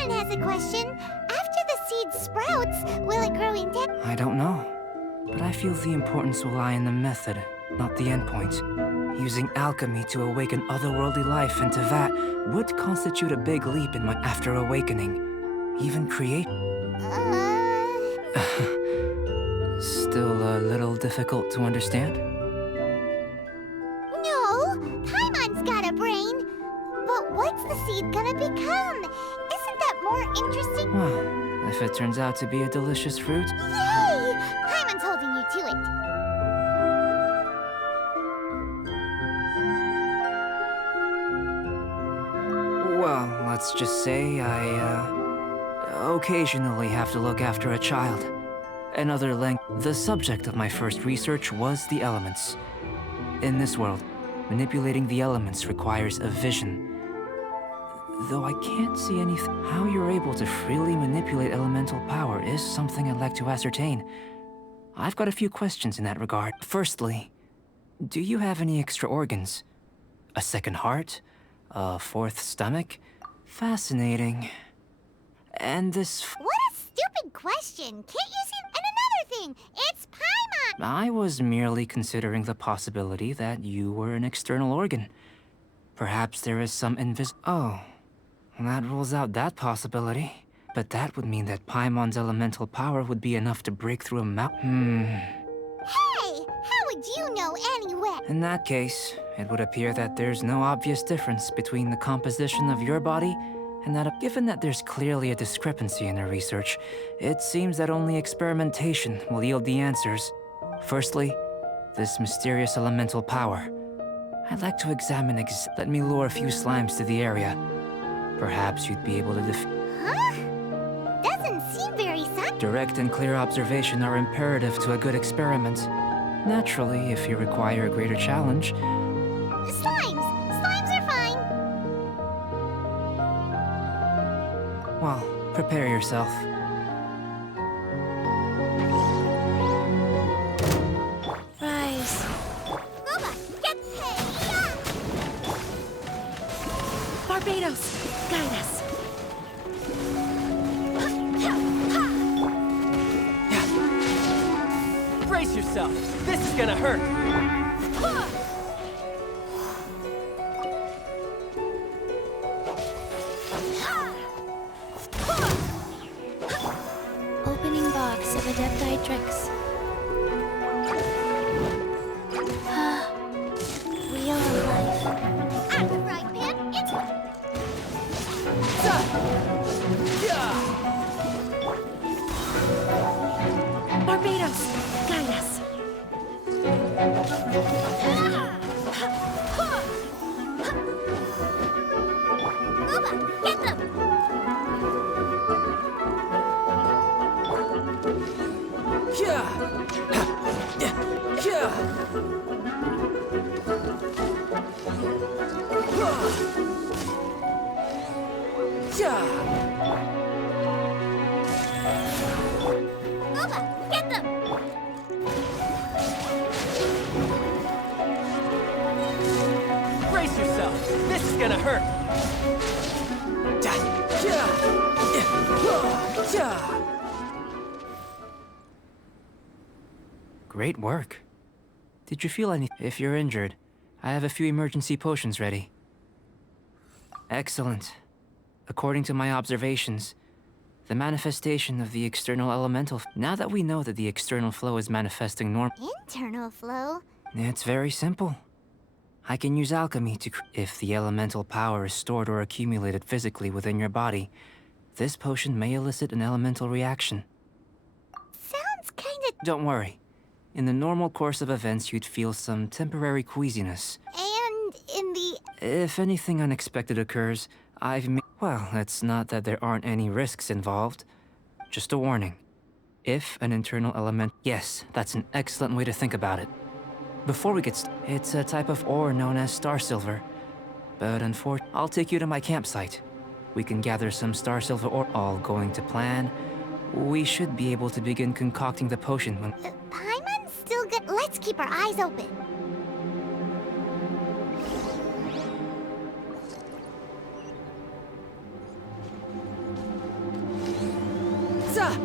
Paimon has a question. After the seed sprouts, will it grow into... I don't know, but I feel the importance will lie in the method, not the endpoint. Using alchemy to awaken otherworldly life into that would constitute a big leap in my after awakening. Even create... Still a little difficult to understand? No, Paimon's got a brain. But what's the seed gonna become? Isn't that more interesting? Well, if it turns out to be a delicious fruit... Yay! Paimon's holding you to it. Well, let's just say I, occasionally have to look after a child. Another length. The subject of my first research was the elements. In this world, manipulating the elements requires a vision. Though I can't see anything. How you're able to freely manipulate elemental power is something I'd like to ascertain. I've got a few questions in that regard. Firstly, do you have any extra organs? A second heart? A fourth stomach? Fascinating. And this... What a stupid question! Can't you see? And another thing, it's Paimon! I was merely considering the possibility that you were an external organ. Perhaps there is some Oh, that rules out that possibility. But that would mean that Paimon's elemental power would be enough to break through a mountain. Hey! How would you know anyway? In that case, it would appear that there's no obvious difference between the composition of your body and that given that there's clearly a discrepancy in the research, it seems that only experimentation will yield the answers. Firstly, this mysterious elemental power. I'd like to examine let me lure a few slimes to the area. Perhaps you'd be able to Huh? Doesn't seem very Direct and clear observation are imperative to a good experiment. Naturally, if you require a greater challenge... Slimes! Slimes are fine! Well, prepare yourself. Rise. Ruba, get paid! Barbados, guide us. Brace yourself. This is gonna hurt. Opening box of Adepti-Trix. Wheel of life. At the right pan, it's... Barbados, guide us. Ruba, get them! Ruba, get them! Brace yourself. This is gonna hurt. Great work. Did you feel any... If you're injured, I have a few emergency potions ready. Excellent. According to my observations, the manifestation of the external elemental... Now that we know that the external flow is manifesting Internal flow? It's very simple. I can use alchemy to... If the elemental power is stored or accumulated physically within your body, this potion may elicit an elemental reaction. Sounds kinda... Don't worry. In the normal course of events, you'd feel some temporary queasiness. And in the... If anything unexpected occurs, Well, it's not that there aren't any risks involved. Just a warning. If an internal element... Yes, that's an excellent way to think about it. Before we get it's a type of ore known as star silver. But unfortunately, I'll take you to my campsite. We can gather some star silver ore. All going to plan. We should be able to begin concocting the potion when... Paimon's still good. Let's keep our eyes open. Pizza!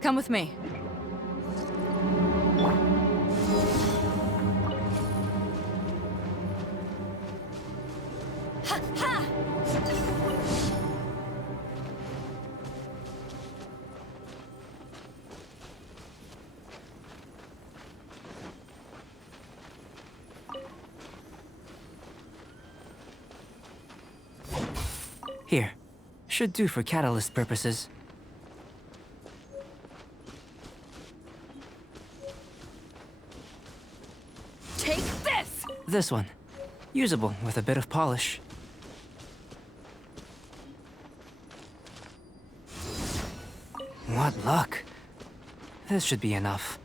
Come with me. Here. Should do for catalyst purposes. Take this! This one. Usable with a bit of polish. What luck. This should be enough.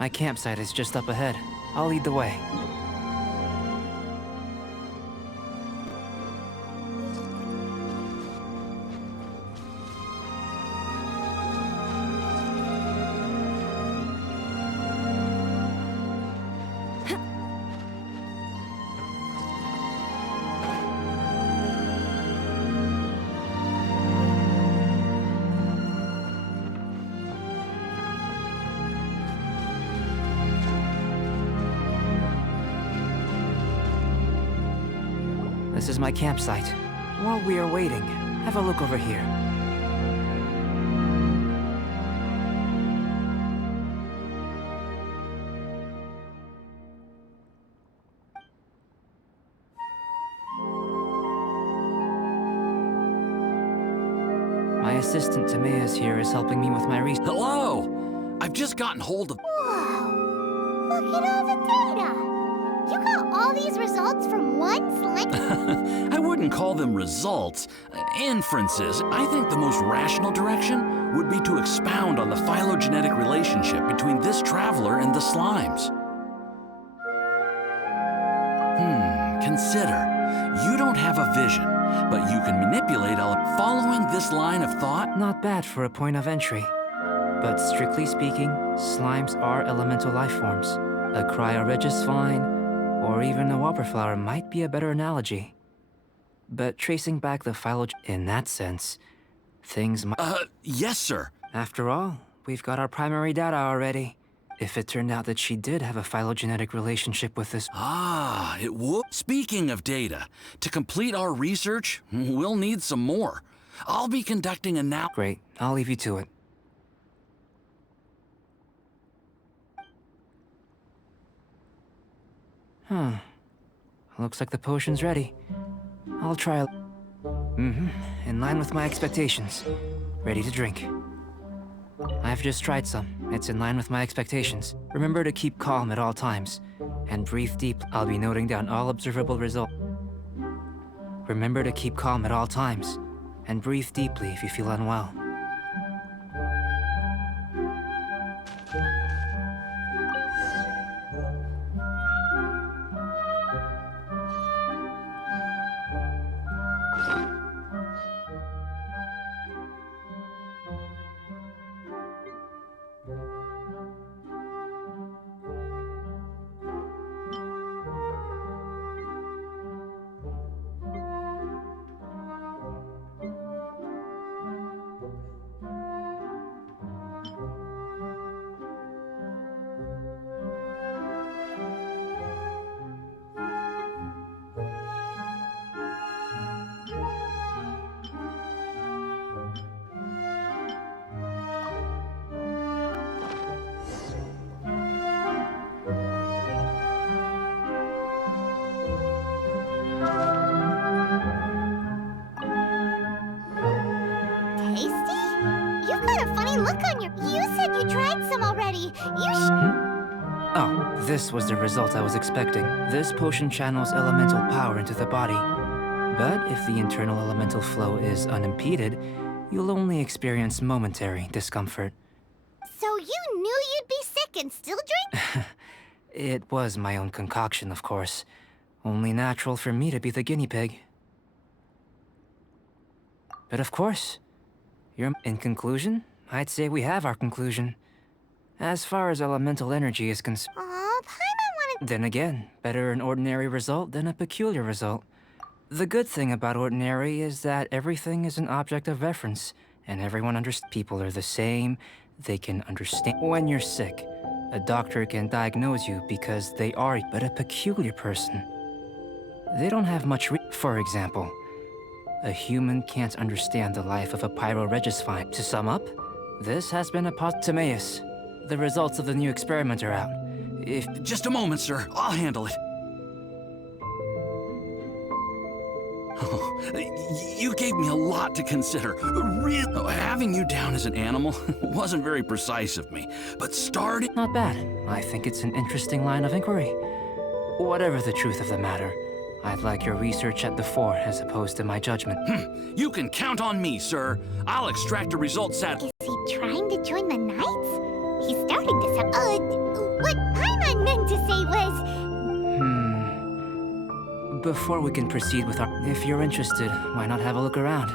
My campsite is just up ahead. I'll lead the way. This is my campsite. While we are waiting, have a look over here. My assistant Tamea's here is helping me with my research. Hello! I've just gotten hold of... Whoa! Look at all the data! You got all these results from one slime? I wouldn't call them results. Inferences. I think the most rational direction would be to expound on the phylogenetic relationship between this traveler and the slimes. Consider. You don't have a vision, but you can manipulate following this line of thought. Not bad for a point of entry. But strictly speaking, slimes are elemental life forms. A cryoregis vine, or even a wildflower might be a better analogy. But tracing back the in that sense, things might... Yes, sir. After all, we've got our primary data already. If it turned out that she did have a phylogenetic relationship with this... Ah, it would. Speaking of data, to complete our research, we'll need some more. I'll be conducting a now... Great, I'll leave you to it. Looks like the potion's ready. I'll try... in line with my expectations. Ready to drink. I've just tried some. It's in line with my expectations. Remember to keep calm at all times. And breathe deep. I'll be noting down all observable results. Remember to keep calm at all times. And breathe deeply if you feel unwell. Oh, this was the result I was expecting. This potion channels elemental power into the body. But if the internal elemental flow is unimpeded, you'll only experience momentary discomfort. So you knew you'd be sick and still drink? It was my own concoction, of course. Only natural for me to be the guinea pig. But of course, in conclusion, I'd say we have our conclusion. As far as elemental energy is concerned, Aw, Paimon wanted... then again, better an ordinary result than a peculiar result. The good thing about ordinary is that everything is an object of reference, and everyone understands. People are the same, they can understand. When you're sick, a doctor can diagnose you because they are, but a peculiar person, they don't have much For example, a human can't understand the life of a pyroregisfine. To sum up, this has been a Timaeus. The results of the new experiment are out. If... Just a moment, sir. I'll handle it. Oh, you gave me a lot to consider. Having you down as an animal wasn't very precise of me, but starting... Not bad. I think it's an interesting line of inquiry. Whatever the truth of the matter, I'd like your research at the fore as opposed to my judgment. You can count on me, sir. I'll extract a result Is he trying to join the Knights? He's starting to sound... what Paimon meant to say was... Before we can proceed with our... If you're interested, why not have a look around?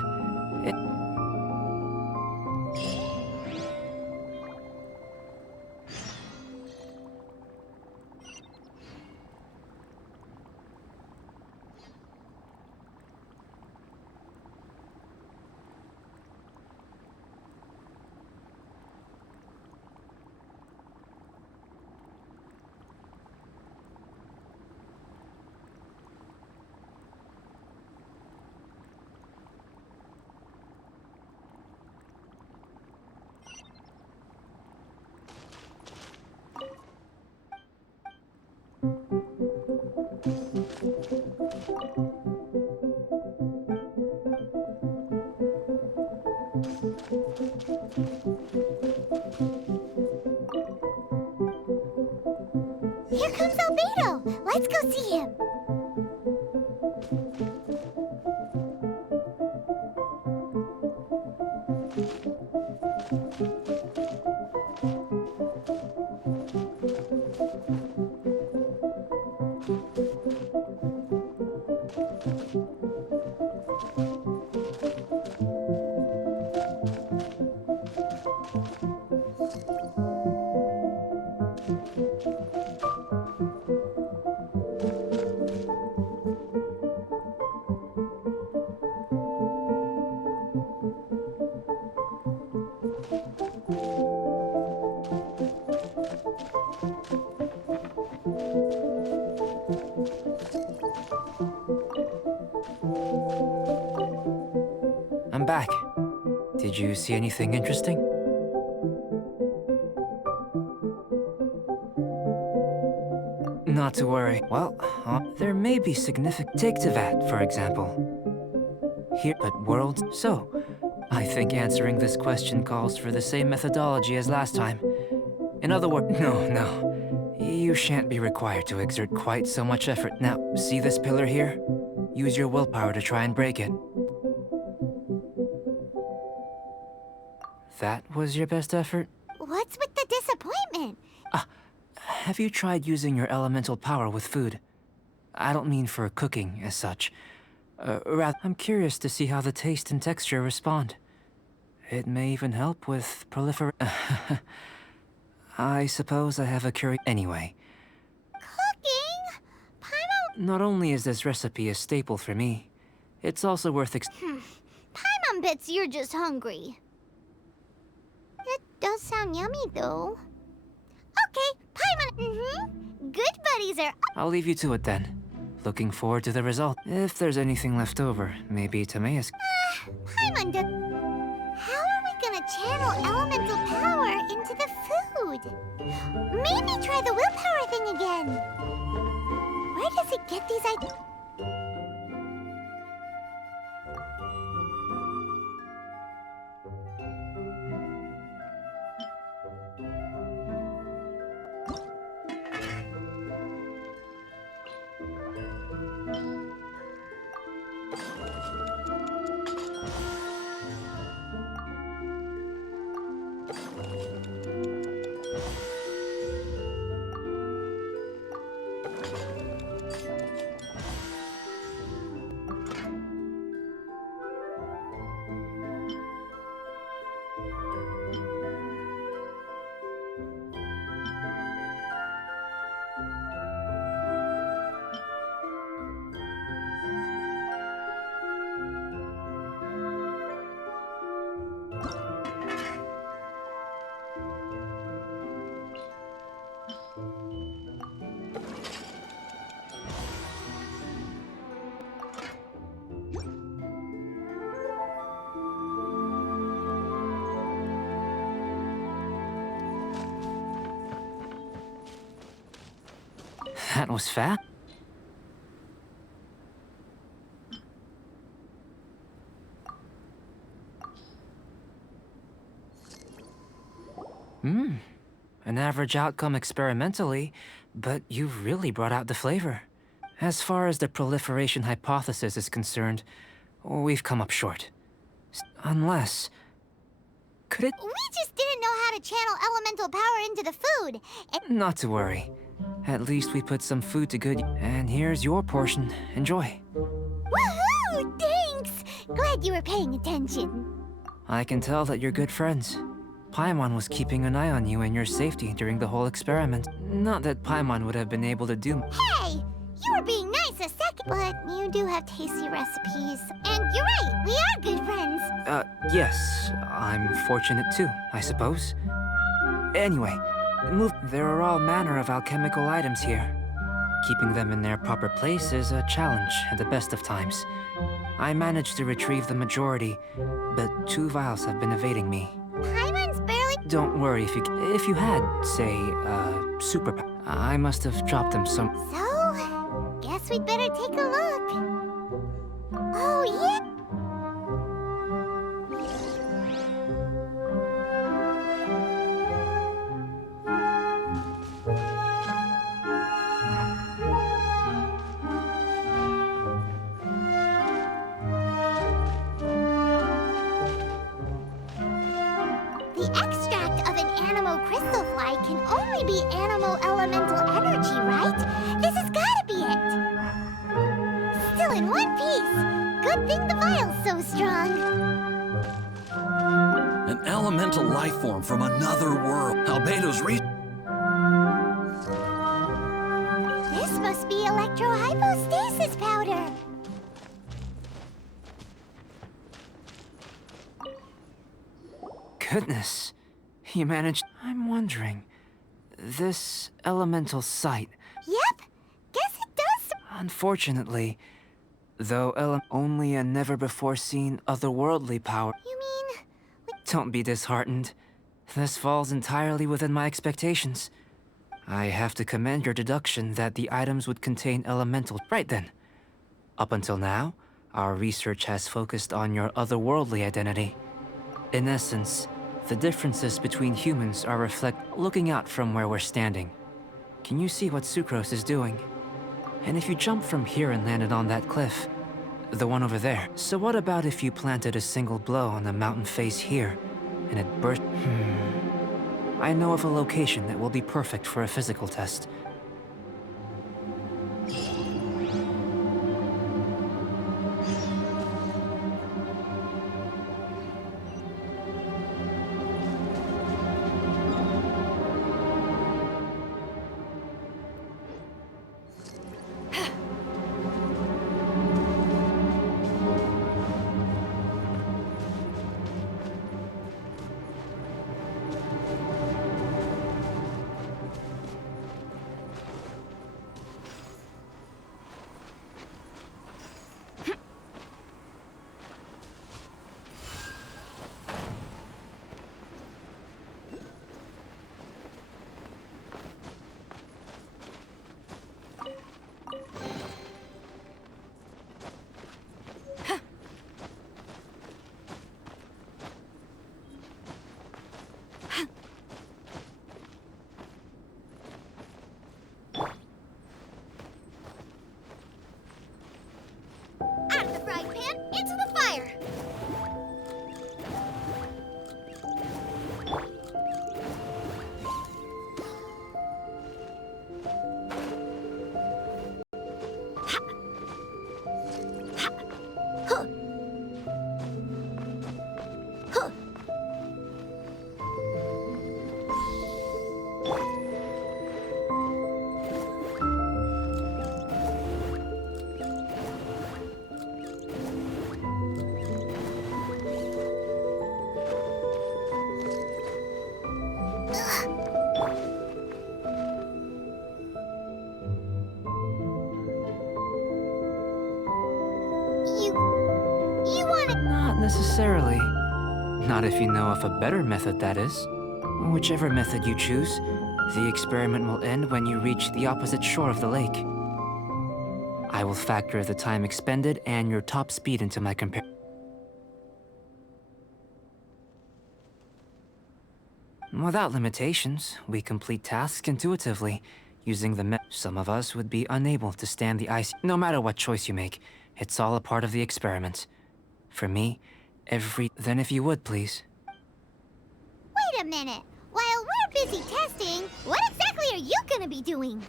Here comes Albedo! Let's go see him! I'm back. Did you see anything interesting? Not to worry. Well, there may be significant... Take Tevat, for example. Here, but worlds... So, I think answering this question calls for the same methodology as last time. In other words... No. You shan't be required to exert quite so much effort. Now, see this pillar here? Use your willpower to try and break it. That was your best effort? What's with the disappointment? Have you tried using your elemental power with food? I don't mean for cooking, as such. Rather, I'm curious to see how the taste and texture respond. It may even help with I suppose I have a Anyway. Cooking? Paimon... Not only is this recipe a staple for me, it's also worth Paimon bets you're just hungry. It does sound yummy, though. Okay, Paimon... Good buddies are... I'll leave you to it then. Looking forward to the result. If there's anything left over, maybe Timaeus... Paimon does... How are we gonna channel elemental power into the food? Maybe try the willpower thing again. Where does it get these ideas? That was fast. An average outcome experimentally, but you've really brought out the flavor. As far as the proliferation hypothesis is concerned, we've come up short. Unless... Could it... We just didn't know how to channel elemental power into the food. Not to worry. At least we put some food to good... And here's your portion. Enjoy. Woohoo! Thanks! Glad you were paying attention. I can tell that you're good friends. Paimon was keeping an eye on you and your safety during the whole experiment. Not that Paimon would have been able to do... Hey! You were being nice a second, but you do have tasty recipes. And you're right, we are good friends. Yes. I'm fortunate too, I suppose. Anyway, there are all manner of alchemical items here. Keeping them in their proper place is a challenge at the best of times. I managed to retrieve the majority, but 2 vials have been evading me. Paimon's barely... Don't worry if you had, say, super... I must have dropped them some... So, guess we'd better take a look. Oh, yeah? The extract of an animo crystal fly can only be animo elemental energy, right? This has gotta be it! Still in one piece! Good thing the vial's so strong! An elemental life form from another world. Albedo's This must be electrohypostasis powder! Goodness. You managed... I'm wondering... This elemental sight... Yep! Guess it does... Unfortunately, though only a never-before-seen otherworldly power... You mean... Don't be disheartened. This falls entirely within my expectations. I have to commend your deduction that the items would contain elemental... Right then. Up until now, our research has focused on your otherworldly identity. In essence, the differences between humans are looking out from where we're standing. Can you see what Sucrose is doing? And if you jump from here and landed on that cliff, the one over there. So what about if you planted a single blow on the mountain face here, and it burst? I know of a location that will be perfect for a physical test. Out of the frying pan, into the fire! You wanna... Not necessarily. Not if you know of a better method, that is. Whichever method you choose, The experiment will end when you reach the opposite shore of the lake. I will factor the time expended and your top speed into my compare. Without limitations, we complete tasks intuitively, using the some of us would be unable to stand the ice. No matter what choice you make, it's all a part of the experiment. For me, Then if you would, please. Wait a minute. While we're busy testing, what exactly are you gonna be doing?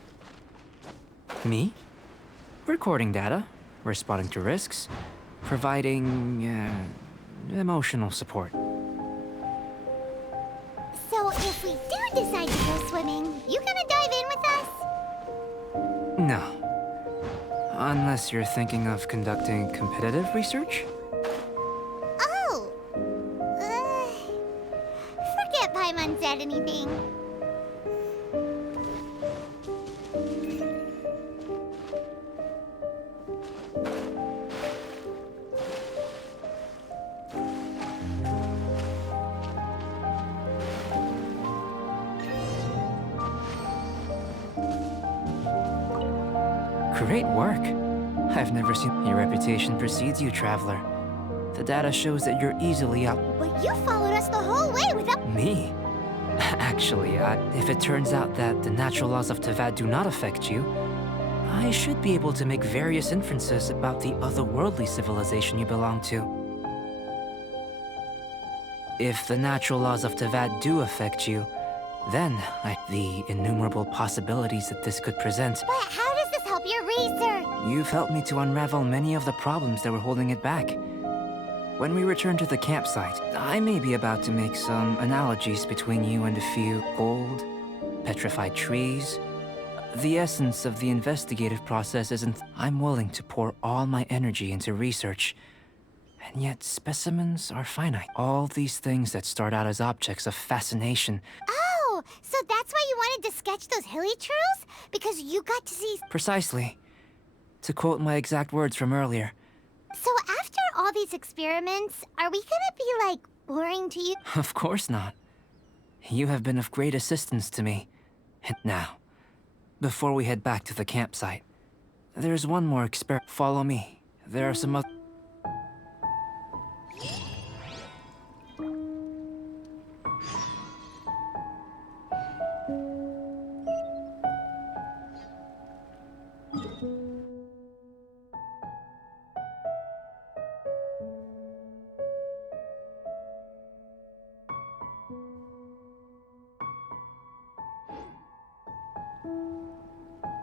Me? Recording data, responding to risks, providing, emotional support. So if we do decide to go swimming, you gonna dive in with us? No. Unless you're thinking of conducting competitive research? Oh! Forget Paimon said anything. Great work. I've never seen your reputation precedes you, traveler. The data shows that you're easily up. But you followed us the whole way without... Me? Actually, if it turns out that the natural laws of Tavad do not affect you, I should be able to make various inferences about the otherworldly civilization you belong to. If the natural laws of Tavad do affect you, then the innumerable possibilities that this could present. But how does this help your research? You've helped me to unravel many of the problems that were holding it back. When we return to the campsite, I may be about to make some analogies between you and a few old, petrified trees. The essence of the investigative process isn't... I'm willing to pour all my energy into research, and yet specimens are finite. All these things that start out as objects of fascination. Oh, so that's why you wanted to sketch those hilly trails? Because you got to see... Precisely. To quote my exact words from earlier. So after all these experiments, are we gonna be, like, boring to you? Of course not. You have been of great assistance to me. And now, before we head back to the campsite, there's one more experiment. Follow me. There are some other...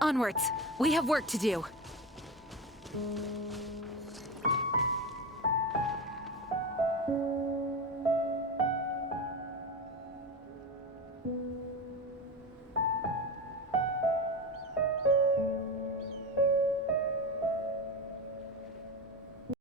Onwards. We have work to do.